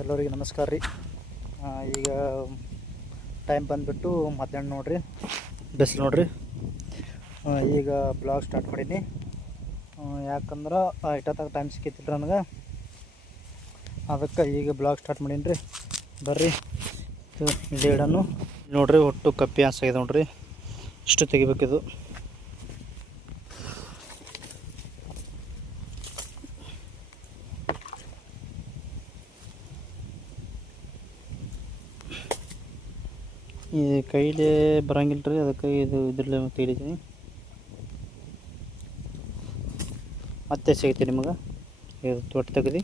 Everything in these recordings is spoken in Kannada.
ಎಲ್ಲರಿಗೆ ನಮಸ್ಕಾರ ರೀ. ಈಗ ಟೈಮ್ ಬಂದುಬಿಟ್ಟು ಮಧ್ಯಾಹ್ನ ನೋಡ್ರಿ, ಬಿಸಿಲು ನೋಡ್ರಿ. ಈಗ ಬ್ಲಾಗ್ ಸ್ಟಾರ್ಟ್ ಮಾಡೀನಿ. ಯಾಕಂದ್ರೆ ಇಟ್ಟತ್ತಾಗ ಟೈಮ್ ಸಿಕ್ಕಿತ್ತಿಲ್ಲ ನನಗೆ. ಅದಕ್ಕೆ ಈಗ ಬ್ಲಾಗ್ ಸ್ಟಾರ್ಟ್ ಮಾಡೀನಿ ರೀ. ಬರ್ರಿ. ಇದು ನೋಡಿರಿ ನೋಡ್ರಿ, ಒಟ್ಟು ಕಪ್ಪಿ ಆಗಿದೆ ನೋಡ್ರಿ. ಇಷ್ಟು ತೆಗಿಬೇಕಿದು. ಈ ಕೈಲೇ ಬರಂಗಿಲ್ಲ ರೀ, ಅದಕ್ಕೆ ಇದು ಇದ್ರಲ್ಲೇ ತೆಗಿತೀನಿ ಮತ್ತೆ ಸಿಗುತ್ತೆ ನಿಮಗೆ. ಇದು ತೊಟ್ಟು ತೆಗ್ದು.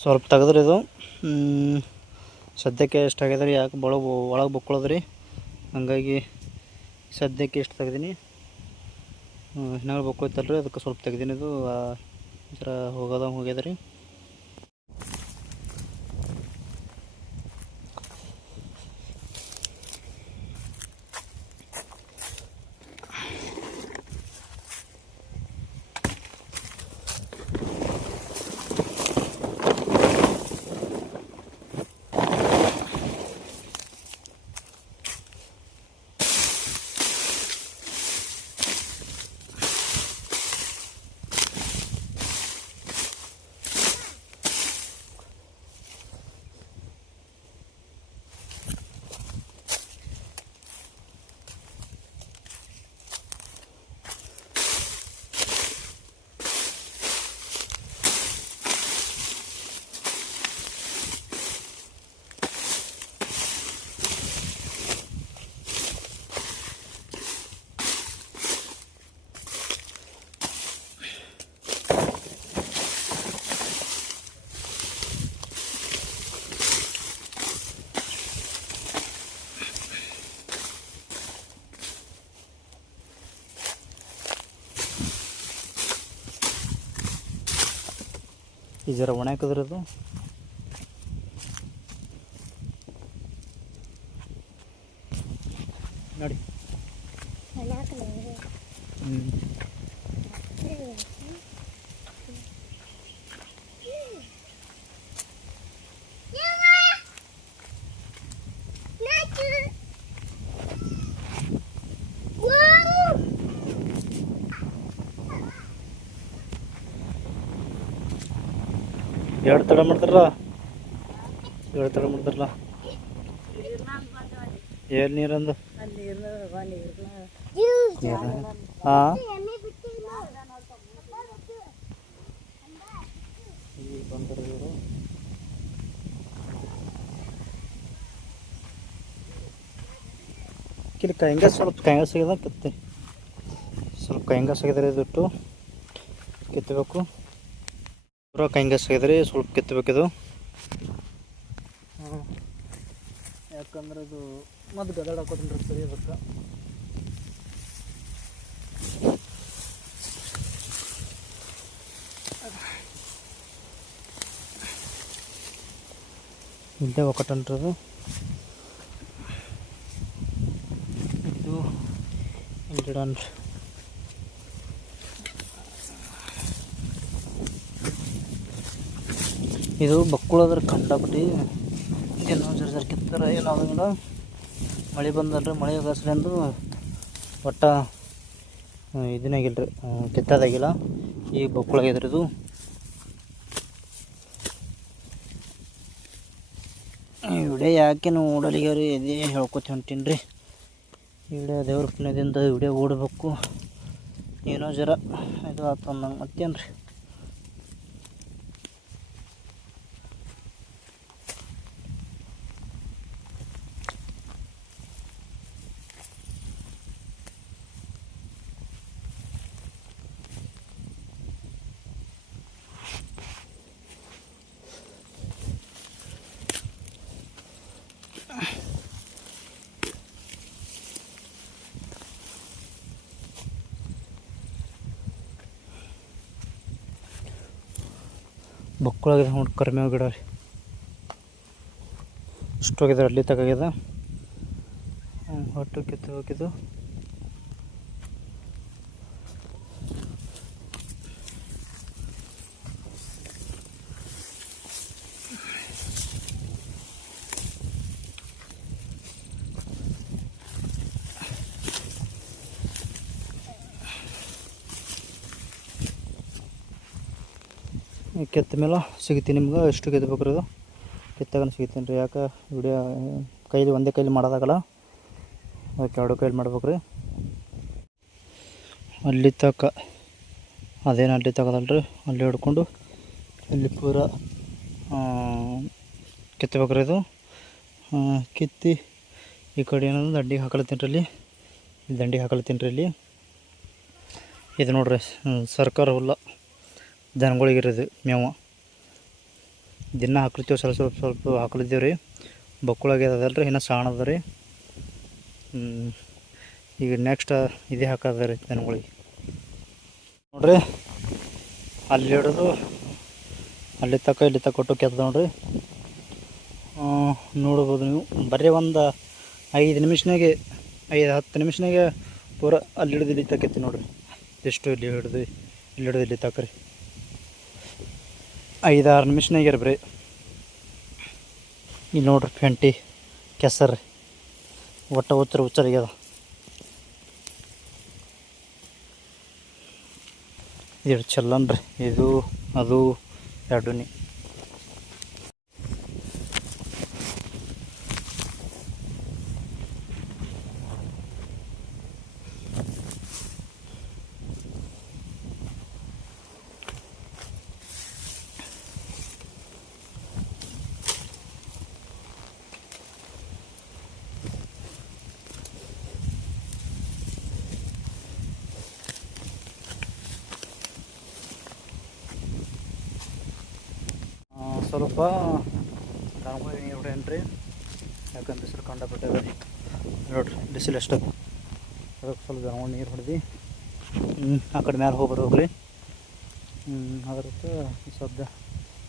ಸ್ವಲ್ಪ ತೆಗೆದ್ರಿ ಇದು. ಸದ್ಯಕ್ಕೆ ಎಷ್ಟು ಆಗ್ಯದ ರೀ ಯಾಕೆ ಬಳ ಒಳಗೆ ಬಕ್ಕೊಳ್ಳೋದ್ರಿ ಹಂಗಾಗಿ ಸದ್ಯಕ್ಕೆ ಎಷ್ಟು ತೆಗ್ದೀನಿ. ಹಿನ್ನೆಲೆ ಬಕ್ಕೊಳ್ತಲ್ಲ ರೀ ಅದಕ್ಕೆ ಸ್ವಲ್ಪ ತೆಗ್ದೀನಿ ಇದು. ಜರ ಹೋಗೋದ ಹೋಗ್ಯದ ರೀ. ಈ ಜರ ಒಣ ಹಾಕಿದ್ರದು. ನೋಡಿ ಹ್ಞೂ ಎರಡು ತಡ ಮಾಡ್ತಾರಲ್ಲ? ಎರಡು ತಡ ಮಾಡ್ತಾರಲ್ಲ? ಏಳು ನೀರಂದು ಹಾಂ ಕಿಲ್ ಕೈಂಗ ಸ್ವಲ್ಪ ಕೈಂಗ ಸಿಗದ ಕಿತ್ತೆ. ಸ್ವಲ್ಪ ಕೈಂಗ ಸಿಗದ್ರೆ ಇದಿಟ್ಟು ಕಿತ್ತಬೇಕು ಪೂರ ಕೈಂಗ ರೀ ಸ್ವಲ್ಪ ಕೆತ್ತಬೇಕಿದು. ಯಾಕಂದ್ರೆ ಇದು ಮತ್ತೆ ಗದಾಡ ಹಾಕೋದ್ರಿ ಸರಿ ಅದಕ್ಕೆ. ಇಲ್ಲೇ ಒಕ್ಕಟನ್ರದು ಇದು ಇಲ್ಲಿಡನ್ರಿ ಇದು ಬಕ್ಕುಳದ್ರ ಕಂಡಬಿಟ್ಟು ಏನೋ ಜರ ಜರ ಕಿತ್ತರ, ಏನೋ ಆಗಂಗಿಲ್ಲ ಮಳೆ ಬಂದಲ್ರಿ, ಮಳೆ ಆಗಸ್ಲಿಂದು ಒಟ್ಟ ಇದನ್ನಾಗಿಲ್ರಿ ಕಿತ್ತದಾಗಿಲ್ಲ. ಈ ಬಕ್ಕುಳಾಗಿದ್ರಿ ಇದು. ಈ ವಿಡಿಯೋ ಯಾಕೆ ನಾವು ರೀ? ಇದೇ ಹೇಳ್ಕೊತ ಹೊಂಟೀನಿ ರೀ ವಿಡಿಯೋ ದೇವ್ರ ಪುಣ್ಯದಿಂದ ವಿಡಿಯೋ ಓಡಬೇಕು. ಏನೋ ಜರ ಇದು ಆತು ಮತ್ತೇನು ರೀ ಬಕ್ಕುಳಾಗಿದೆ ನೋಡಿ ಕರ್ಮೇವ್ ಗಿಡ ರೀ ಇಷ್ಟು ಹೋಗಿದೆ. ಅಲ್ಲಿ ತಗಾಗ್ಯದ ಹೊಟ್ಟು ಕಿತ್ತು ಹೋಗಿದ್ದು. ಕೆತ್ತ ಮೇಲೆ ಸಿಗುತ್ತೆ ನಿಮ್ಗೆ, ಎಷ್ಟು ಕೆತ್ತಬೇಕ್ರಿ ಇದು ಕೆತ್ತಾಗ ಸಿಗ್ತೀನಿ ರೀ ಯಾಕೆ ವಿಡಿಯೋ ಕೈಲಿ ಒಂದೇ ಕೈಲಿ ಮಾಡೋದಾಗಲ್ಲ? ಅದಕ್ಕೆ ಎರಡು ಕೈಲಿ ಮಾಡ್ಬೇಕು ರೀ? ಅಲ್ಲಿ ತಕ್ಕ ಅದೇನು ಅಲ್ಲಿ ತಗೋದಲ್ರಿ? ಅಲ್ಲಿ ಹಿಡ್ಕೊಂಡು ಇಲ್ಲಿ ಪೂರ ಕಿತ್ತಬೇಕ್ರಿ ಇದು ಕಿತ್ತಿ, ಈ ಕಡೆ ಏನಂದ್ರೆ ದಂಡಿಗೆ ಹಾಕಲತ್ತೀನಿ ರೀ ಇಲ್ಲಿ ದಂಡಿಗೆ ಹಾಕಲತ್ತೀನಿ ರೀ ಇಲ್ಲಿ ಇದು ನೋಡ್ರಿ ಸರ್ಕಾರ ಹುಲ್ಲ ದನಗಳಿಗಿರೋದು ಮೇವು. ದಿನ ಹಾಕ್ಲಿತ್ತೀವಿ ಸ್ವಲ್ಪ ಸ್ವಲ್ಪ ಸ್ವಲ್ಪ ಹಾಕ್ಲಿದ್ದೀವಿ ರೀ. ಬಕ್ಕುಳಾಗ್ಯದಲ್ಲ ರೀ ಇನ್ನೂ ಸಾಣದ ರೀ. ಈಗ ನೆಕ್ಸ್ಟ್ ಇದೇ ಹಾಕೋದ ರೀ ದನಗಳಿಗೆ. ನೋಡ್ರಿ, ಅಲ್ಲಿ ಹಿಡಿದು ಅಲ್ಲಿ ತಕ್ಕ ಇಲ್ಲಿ ತಕ್ಕ ಕೊಟ್ಟು ಕೆತ್ತ ನೋಡ್ರಿ. ನೋಡ್ಬೋದು ನೀವು. ಬರೀ ಒಂದು ಐದು ನಿಮಿಷನಾಗೆ, ಐದು ಹತ್ತು ನಿಮಿಷನಾಗೆ ಪೂರ ಅಲ್ಲಿ ಹಿಡಿದು ಇಲ್ಲಿ ತಕ್ಕೆತ್ತಿ ನೋಡ್ರಿ. ಎಷ್ಟು ಇಲ್ಲಿ ಹಿಡಿದು ಇಲ್ಲಿ ಹಿಡಿದು ಇಲ್ಲಿ ತಕ್ರಿ. ಐದಾರು ನಿಮಿಷನಾಗ ರೀ ಈ ನೋಡ್ರಿ ಫೆಂಟಿ ಕೆಸರು ಒಟ್ಟ ಉತ್ತರ ಉಚ್ಚರಿಗ್ಯದ ಇದು ಚೆಲ್ಲನ್ರಿ ಇದು, ಅದು ಎರಡೂ ಆ, ಸ್ವಲ್ಪ ನೀರು ಏನ್ರಿ ಯಾಕಂದ್ರೆ ಬಿಸಿಲು ಕಂಡಪಟ್ಟೆ ನೋಡ್ರಿ, ಬಿಸಿಲು ಎಷ್ಟು ಅದಕ್ಕೆ ಸ್ವಲ್ಪ ಗ್ರೌಂಡ್ ನೀರು ಹೊಡೆದು ಆ ಕಡೆ ಮ್ಯಾಲೆ ಹೋಗಿ ಬರ್ಬೇಕ್ರಿ ಅದಕ್ಕೆ ಸ್ವಲ್ಪ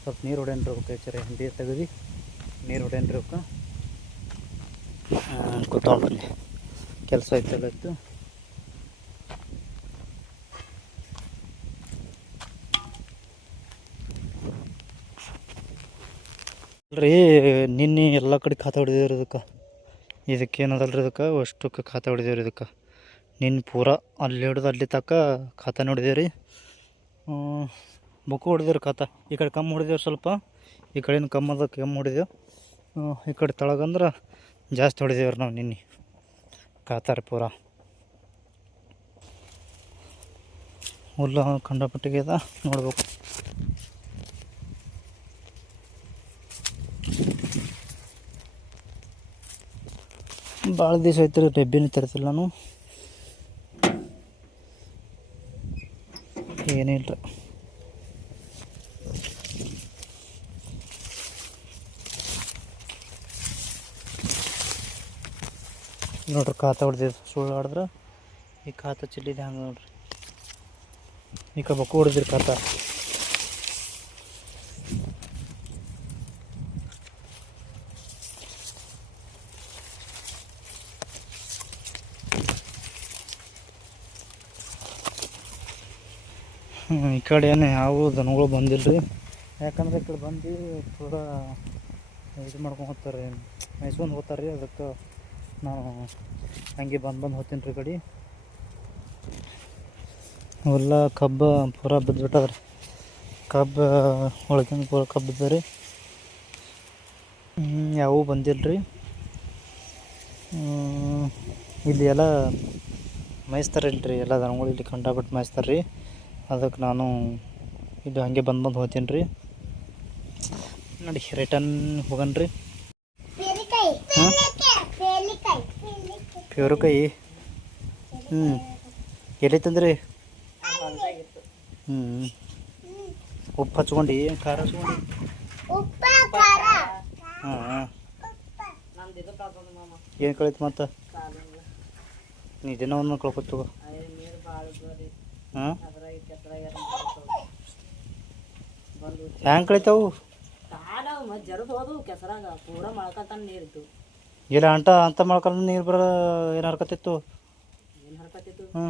ಸ್ವಲ್ಪ ನೀರು ಹೊಡೆಯನ್ರಿ ಅವಕ್ಕೆ ಚರಿ ಹಿಂದಿ ತೆಗೆದು ನೀರು ಹೊಡೆಯನ್ರಿ ಅವಕ್ಕೆ ಕೂತ್ಕೊಂಡ್ರಿ ಕೆಲಸ ಐತೆಲ್ಲ ಇತ್ತು ರೀ ನಿನ್ನೆ ಎಲ್ಲ ಕಡೆ ಖಾತೆ ಹೊಡೆದೇವ್ರಿ ಇದಕ್ಕೆ. ಇದಕ್ಕೆ ಏನದಲ್ರಿ ಇದಕ್ಕೆ? ಅಷ್ಟಕ್ಕೆ ಖಾತೆ ಹೊಡೆದೇವ್ರಿ ಇದಕ್ಕೆ. ನಿನ್ನ ಪೂರ ಅಲ್ಲಿ ಹಿಡ್ದು ಅಲ್ಲಿ ತಕ್ಕ ಖಾತೆ ನೋಡಿದೇವ್ರಿ. ಬುಕ್ಕು ಹೊಡೆದೇವ್ರಿ ಖಾತಾ. ಈ ಕಡೆ ಕಮ್ಮಿ ಹೊಡೆದೇವ್ರಿ ಸ್ವಲ್ಪ. ಈ ಕಡೆಯಿಂದ ಕಮ್ಮಿ ಅದ ಕಮ್ಮಿ ಹೊಡೆದೇವು ಈ ಕಡೆ ತಳಗಂದ್ರೆ ಜಾಸ್ತಿ ಹೊಡೆದೇವ್ರಿ ನಾವು ನಿನ್ನೆ. ಖಾತಾರಿ ರೀ ಪೂರ. ಹುಲ್ಲು ಕಂಡಪಟ್ಟಿಗೆ ಅದ, ನೋಡ್ಬೇಕು. ಭಾಳ ದಿವಸ ಆಯ್ತು ರೀ ಡಬ್ಬಿನೂ ತರ್ತಿಲ್ಲ ನಾನು. ಏನಿಲ್ಲ ನೋಡ್ರಿ ಖಾತ ಹೊಡೆದಿದ್ರು ಸುಳ್ಳು ಆಡಿದ್ರೆ ಈ ಖಾತ ಚಿಲ್ಲಿದೆ ಹಂಗೆ ನೋಡ್ರಿ. ಈಗ ಬಕ್ಕು ಹೊಡೆದಿರಿ ಖಾತ. ಕಡೆ ಏನು ಯಾವ ದನಗಳು ಬಂದಿಲ್ಲ ರೀ ಯಾಕಂದ್ರೆ ಈ ಕಡೆ ಬಂದು ಥೋಡ ಇದು ಮಾಡ್ಕೊಂಡು ಹೋಗ್ತಾರೆ ಮೇಯ್ಸ್ಕೊಂಡು ಹೋಗ್ತಾರೆ ರೀ ಅದಕ್ಕೆ ನಾನು ಹಂಗೆ ಬಂದು ಬಂದು ಹೋಗ್ತೀನಿ ರೀ ಕಡೆ. ಅವೆಲ್ಲ ಕಬ್ಬು ಪೂರ ಬಿದ್ದುಬಿಟ್ಟದ ರೀ ಕಬ್ಬು ಒಳಗಿಂದ ಪೂರ ಕಬ್ಬು ಬಿದ್ದ ರೀ ಯಾವೂ ಬಂದಿಲ್ಲ ರೀ ಇಲ್ಲಿ ಎಲ್ಲ ಮೇಯ್ಸ್ತಾರೆ ರೀ ಎಲ್ಲ ದನಗಳು ಇಲ್ಲಿ ಕಂಡಾಬಿಟ್ಟು ಮೇಯ್ಸ್ತಾರೆ ರೀ ಅದಕ್ಕೆ ನಾನು ಇದು ಹಾಗೆ ಬಂದು ಬಂದು ಹೋಗ್ತೀನಿ ರೀ. ನೋಡಿ ರಿಟರ್ನ್ ಹೋಗನ್ ರೀ. ಹಾಂ? ಪ್ಯೂರುಕಾಯಿ ಹ್ಞೂ ಎಲ್ಲೈತಂದ್ರಿ ಹ್ಞೂ ಉಪ್ಪು ಹಚ್ಕೊಂಡು ಖಾರ ಹಚ್ಕೊಂಡು. ಹಾಂ ಏನು ಕಳೀತು ಮತ್ತೆ? ನೀ ದಿನ ಒಂದು ಕಳ್ಕೊತು ಹಾಂ? ಹ್ಯಾಂಗೆ ಕಳೀತಾವು? ಇಲ್ಲ ಅಂಟ ಅಂತ ಮಾಡ್ಕೊಂಡು ನೀರು ಬರೋ ಏನು ಹರ್ಕತ್ತಿತ್ತು ಹ್ಞೂ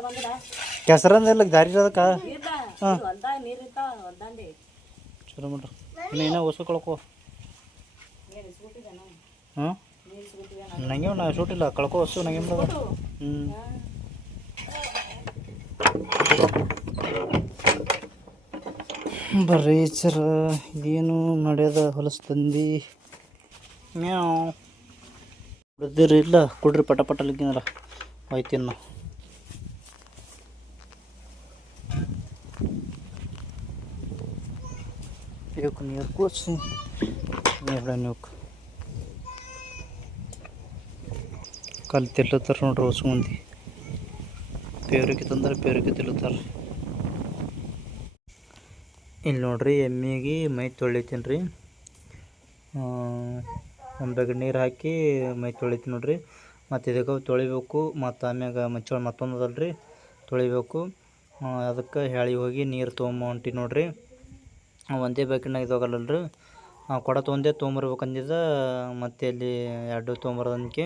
ಬಂದಿಲ್ಲ ಕೆಸರಂದಿಲ್ಲ ದಾರಿ ಇರೋದಕ್ಕ ಇಲ್ಲ ಚಲೋ ಮಾಡ್ರಿ ಇನ್ನು ಹಾಂ? ನಂಗೆ ನಾ ಸೂಟಿಲ್ಲ ಕಳ್ಕೋ ವಸ್ತು ನಂಗೆ ಹ್ಞೂ ಬರ್ರಿ ಸರ ಏನು ನಡೆಯದ ಹೊಲಸು ತಂದು? ಮ್ಯಾವ್. ಇಲ್ಲ, ಕುಡ್ರಿ ಪಟ ಪಟ ಲಿಕ್ಕಿಂದ್ರ ಹೋಯ್ತೀನಿ ನಾವು. ನೀರು ಕೂಸಿ ನೀರು ನೀವಕ್ಕೆ ಕಲ್ ತಿಲ್ಲತ್ತಾರ ನೋಡ್ರಿ ಹೊಸ ಮಂದಿ. ಪೇರಿಗೆ ತಂದ್ರೆ ಪೇರಿಗೆ ತಿಲ್ಲತ್ತಾರ. ಇಲ್ಲಿ ನೋಡ್ರಿ, ಎಮ್ಮಿಗೆ ಮೈ ತೊಳಿತೀನಿ ರೀ ಒಂದು ಬಗ್ಗೆ ನೀರು ಹಾಕಿ ಮೈ ತೊಳಿತೀನಿ ನೋಡ್ರಿ. ಮತ್ತು ಇದಕ್ಕೆ ತೊಳಿಬೇಕು, ಮತ್ತು ಆಮ್ಯಾಗ ಮಚ್ಚ ಮತ್ತೊಂದು ರೀ ತೊಳಿಬೇಕು. ಅದಕ್ಕೆ ಹೇಳಿ ಹೋಗಿ ನೀರು ತೊಗೊಂಬ ಹೊಂಟಿ ನೋಡ್ರಿ. ಒಂದೇ ಬೇಕಿನಾಗ ಇದಾಗಲ್ಲಲ್ರಿ ಕೊಡ ತೊಗೊಂಡೆ ತೊಗೊಂಬರ್ಬೇಕಂದಿದ್ದ ಮತ್ತೆ ಇಲ್ಲಿ ಎರಡು ತೊಗೊಂಬರೋದನ್ಕೆ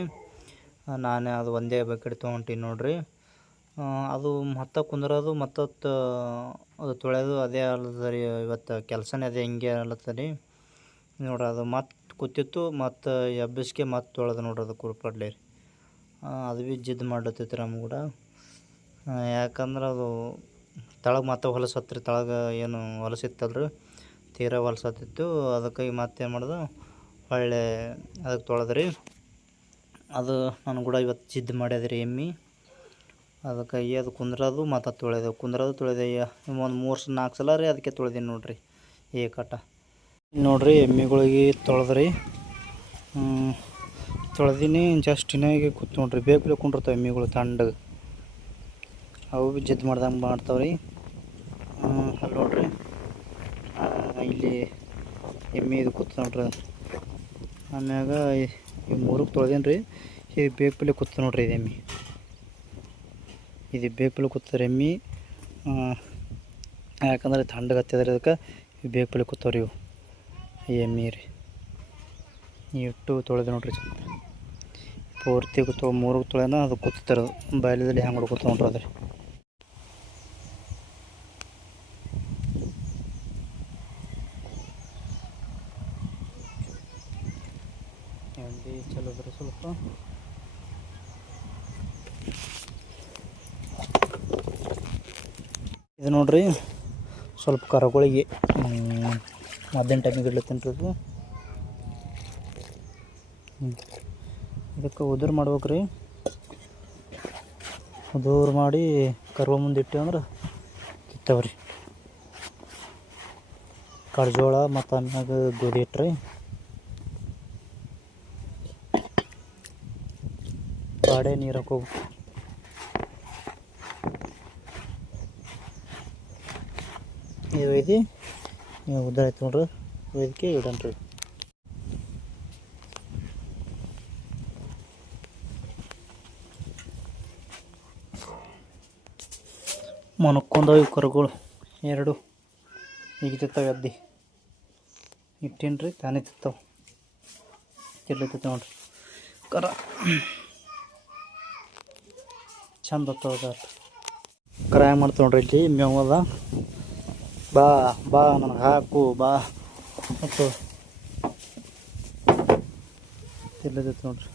ನಾನೇ ಅದು ಒಂದೇ ಬಕೆಟ್ ತೊಗೊಂಟೀನಿ ನೋಡ್ರಿ. ಅದು ಮತ್ತೆ ಕುಂದ್ರೋದು, ಮತ್ತೊತ್ತು ಅದು ತೊಳೆಯೋದು ಅದೇ ಅಲ್ಲದ ರೀ, ಇವತ್ತು ಕೆಲಸನೇ ಅದೇ ಹಿಂಗೆ ಅಲ್ಲತ್ತ ರೀ. ನೋಡ್ರಿ ಅದು ಮತ್ತೆ ಕೂತಿತ್ತು ಮತ್ತು ಎಬ್ಬಿಸ್ಕೆ ಮತ್ತೆ ತೊಳೆದು ನೋಡ್ರಿ ಅದು ಕುರ್ಪಡ್ಲಿ ಅದು ಭೀ ಜಿದ್ದು ಮಾಡ್ಲತ್ತೈತಿ ನಮ್ಗೆ ಕೂಡ ಯಾಕಂದ್ರೆ ಅದು ತಳಗೆ ಮತ್ತೆ ಹೊಲಸು ತಳಗೆ ಏನು ಹೊಲಸಿತ್ತಲ್ರಿ, ತೀರಾ ಹೊಲಸತ್ತಿತ್ತು. ಅದಕ್ಕಾಗಿ ಮತ್ತೇನು ಮಾಡ್ದೆ ಹೊಳ್ಳೆ ಅದಕ್ಕೆ ತೊಳೆದ್ರಿ. ಅದು ನಾನು ಕೂಡ ಇವತ್ತು ಜಿದ್ದು ಮಾಡ್ಯದ ರೀ ಎಮ್ಮಿ. ಅಯ್ಯ ಅದು ಕುಂದ್ರೋದು, ಮತ್ತು ಅದು ಕುಂದ್ರೋದು, ತೊಳೆದೆ ಒಂದು ಮೂರು ನಾಲ್ಕು ಸಲ ರೀ ಅದಕ್ಕೆ ತೊಳೆದೀನಿ ನೋಡ್ರಿ. ಏ ಕಟ. ನೋಡ್ರಿ, ಎಮ್ಮಿಗಳಿಗೆ ತೊಳೆದ್ರಿ. ತೊಳೆದೀನಿ ಜಸ್ಟ್ ಇನ್ನಾಗಿ ಕೂತ್ ನೋಡ್ರಿ. ಬೇಗ ಬೇಗ ಕುಂಡಿರ್ತಾವೆ ಎಮ್ಮಿಗಳು ಅವು ಭೀ ಜಿದ್ದು ಮಾಡ್ದಂಗೆ ಮಾಡ್ತಾವ್ರಿ. ಅಲ್ಲಿ ನೋಡ್ರಿ. ಇಲ್ಲಿ ಎಮ್ಮೆ ಇದು ಕೂತ್ ನೋಡ್ರಿ. ಆಮ್ಯಾಗ ಈ- ಮೂರಕ್ಕೆ ತೊಳೆದೇನು ರೀ. ಈ ಬೇಗ ಪಲ್ಲೆ ಕೂತ ನೋಡ್ರಿ ಇದು ಇದು ಬೇಗ ಪಲ್ಲೆ ಕೂತಾರೆ ಎಮ್ಮಿ. ಯಾಕಂದ್ರೆ ತಣ್ಣಗೆ ಹತ್ತಿದ್ರೆ ಅದಕ್ಕೆ ಬೇಗ ಪಲ್ಲೆ ಕೂತಾವ್ರಿ ಇವು. ಈ ಎಮ್ಮಿ ರೀ. ಇಟ್ಟು ತೊಳೆದು ನೋಡ್ರಿ ಪೂರ್ತಿ ಕೂತು ಮೂರಕ್ಕೆ ತೊಳೆನ ಅದು ಕೂತಾರೆ ಬಾಯಲದಲ್ಲಿ ಹೆಂಗೆ ಹೊಡ್ಕೊತ ನೋಡ್ರಿ ಅದ್ರಿ. ಇದು ನೋಡ್ರಿ, ಸ್ವಲ್ಪ ಕರಗಳಿಗೆ ಮಧ್ಯಾಹ್ನ ಟೈಮಿಗೆ ಇಡ್ಲತ್ತೀನಿ ರೀ. ಇದಕ್ಕೆ ಉದುರು ಮಾಡ್ಬೇಕ್ರಿ. ಉದುರು ಮಾಡಿ ಕರ್ವ ಮುಂದೆ ಇಟ್ಟೇವೆ ಅಂದ್ರೆ ಕಿತ್ತವ್ರಿ. ಕಡ್ಜೋಳ ಮತ್ತು ಆಮ್ಯಾಗ ಗೋಧಿ ಇಟ್ರಿ. ಬಾಡೆ ನೀರು ಹಾಕೋವು ಇದು ಒಯ್ದು ನೀವು ಉದ್ದ ಆಯ್ತು ನೋಡ್ರಿ. ಇದಕ್ಕೆ ಇಡನ್ರಿ ಮೊನಕ್ಕೊಂದವು ಕರುಗಳು. ಎರಡು ಈಗ ತಿತ್ತಾವ ಅದ್ದಿ. ಇಟ್ಟೇನ್ರಿ, ತಾನೇ ತಿತ್ತಾವ ತಿರ್ಲತ್ತೈತೆ ನೋಡ್ರಿ. ಕರ. ಚಂದ ಹತ್ತದ ಕರ ಮಾಡ್ತ ನೋಡ್ರಿ ಇಲ್ಲಿ ಮೇವದ ಬಾ ಬಾ ನನಗೆ ಹಾಕು, ಬಾ. ಮತ್ತು ತಿರ್ಲತ್ತೈತೆ ನೋಡ್ರಿ.